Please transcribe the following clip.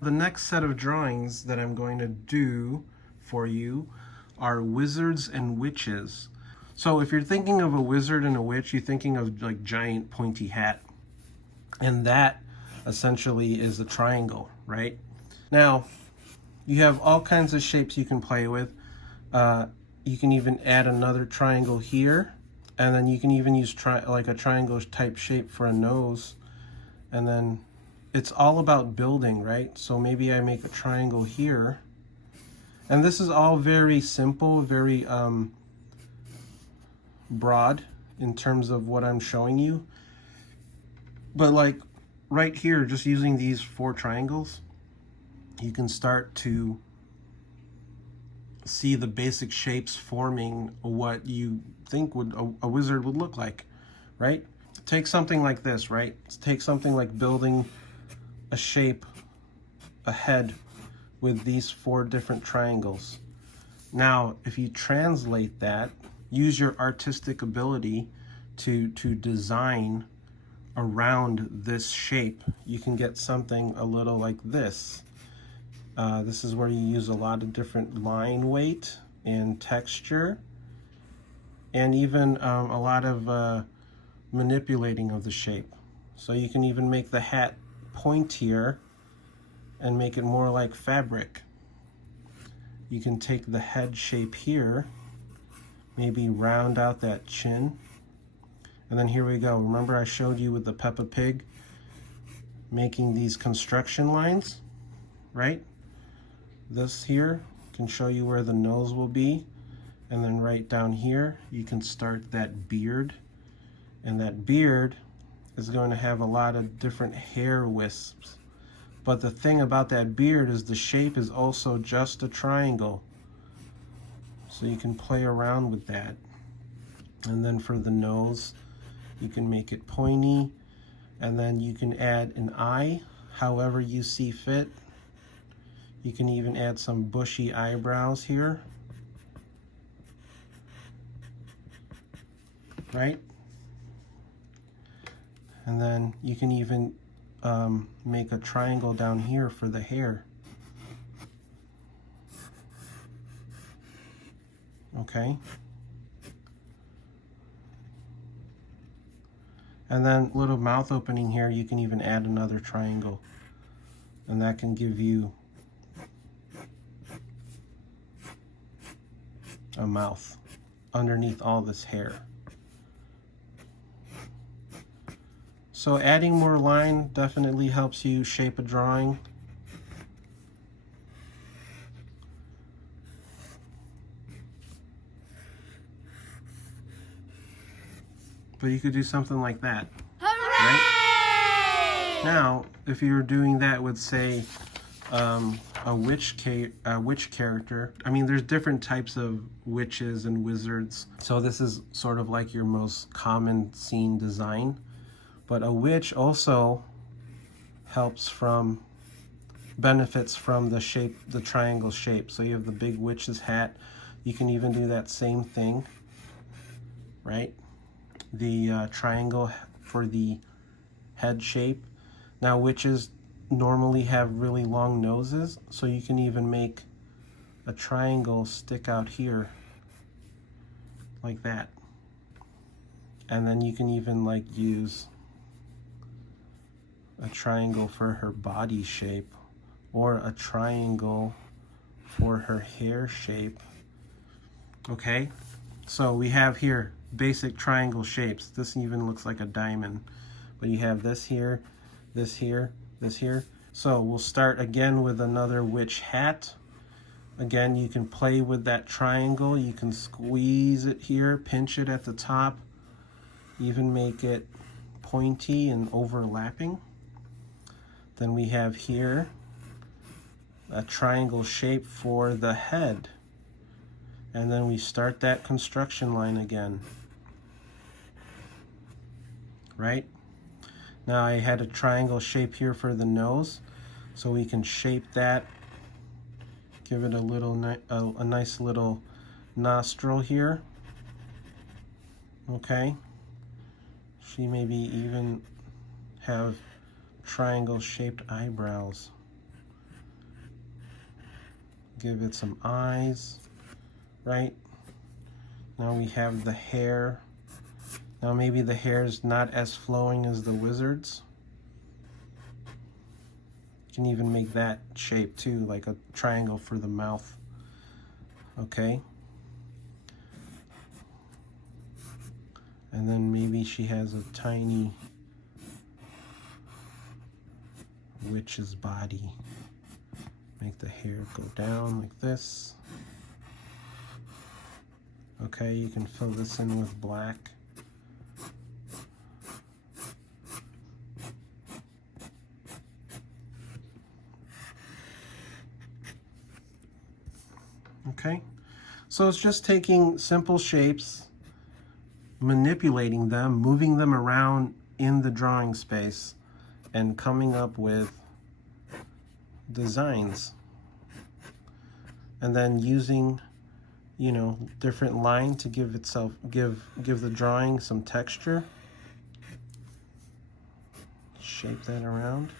The next set of drawings that I'm going to do for you are wizards and witches. So if you're thinking of a wizard and a witch, you're thinking of like giant pointy hat. And that essentially is a triangle, right? Now, you have all kinds of shapes you can play with. You can even add another triangle here, and then you can even use like a triangle type shape for a nose. And then it's all about building, right? So maybe I make a triangle here. And this is all very simple, very broad in terms of what I'm showing you. But like right here, just using these 4 triangles, you can start to see the basic shapes forming what you think a wizard would look like, right? Take something like this, right? Take something like building a shape, a head with these 4 different triangles. Now, if you translate that, use your artistic ability to design around this shape, you can get something a little like this. This is where you use a lot of different line weight and texture, and even a lot of manipulating of the shape. So you can even make the hat pointier and make it more like fabric. You can take the head shape here, maybe round out that chin, and then here we go. Remember I showed you with the Peppa Pig making these construction lines, right? This here can show you where the nose will be, and then right down here you can start that beard, and that beard is going to have a lot of different hair wisps. But the thing about that beard is the shape is also just a triangle, so you can play around with that. And then for the nose, you can make it pointy, and then you can add an eye however you see fit. You can even add some bushy eyebrows here, right? And then you can even make a triangle down here for the hair. Okay. And then little mouth opening here, you can even add another triangle. And that can give you a mouth underneath all this hair. So adding more line definitely helps you shape a drawing. But you could do something like that. Hooray! Right? Now, if you were doing that with, say, a witch character, I mean, there's different types of witches and wizards. So this is sort of like your most common scene design. But a witch also benefits from the shape, the triangle shape. So you have the big witch's hat. You can even do that same thing, right? The triangle for the head shape. Now witches normally have really long noses, so you can even make a triangle stick out here like that. And then you can even like use a triangle for her body shape, or a triangle for her hair shape. Okay, so we have here basic triangle shapes. This even looks like a diamond, but you have this here, this here, this here. So we'll start again with another witch hat. Again, you can play with that triangle. You can squeeze it here, pinch it at the top, even make it pointy and overlapping. Then we have here a triangle shape for the head. And then we start that construction line again. Right? Now I had a triangle shape here for the nose, so we can shape that, give it a little a nice little nostril here. Okay? She maybe even have triangle shaped eyebrows. Give it some eyes, right? Now we have the hair. Now maybe the hair is not as flowing as the wizard's. You can even make that shape too, like a triangle for the mouth. Okay. And then maybe she has a tiny witch's body. Make the hair go down like this. Okay, you can fill this in with black. Okay, so it's just taking simple shapes, manipulating them, moving them around in the drawing space, and coming up with designs. And then using, you know, different line to give the drawing some texture. Shape that around.